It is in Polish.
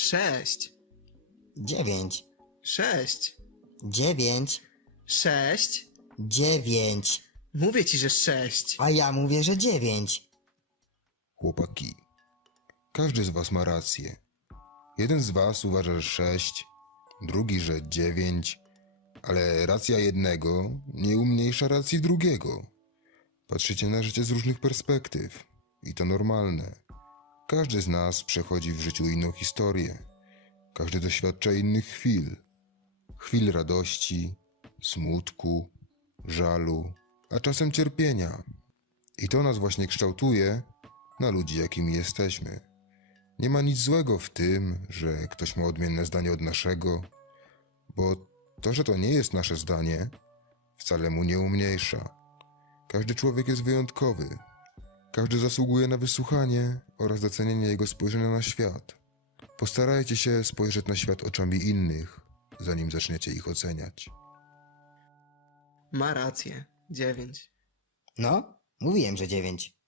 Sześć. dziewięć, Sześć. dziewięć, Sześć. dziewięć. Mówię ci, że sześć. A ja mówię, że dziewięć. Chłopaki, każdy z was ma rację. Jeden z was uważa, że sześć, drugi, że dziewięć, ale racja jednego nie umniejsza racji drugiego. Patrzycie na życie z różnych perspektyw i to normalne. Każdy z nas przechodzi w życiu inną historię. Każdy doświadcza innych chwil. Chwil radości, smutku, żalu, a czasem cierpienia. I to nas właśnie kształtuje na ludzi, jakimi jesteśmy. Nie ma nic złego w tym, że ktoś ma odmienne zdanie od naszego, bo to, że to nie jest nasze zdanie, wcale mu nie umniejsza. Każdy człowiek jest wyjątkowy. Każdy zasługuje na wysłuchanie oraz docenienie jego spojrzenia na świat. Postarajcie się spojrzeć na świat oczami innych, zanim zaczniecie ich oceniać. Ma rację. Dziewięć. No, mówiłem, że dziewięć.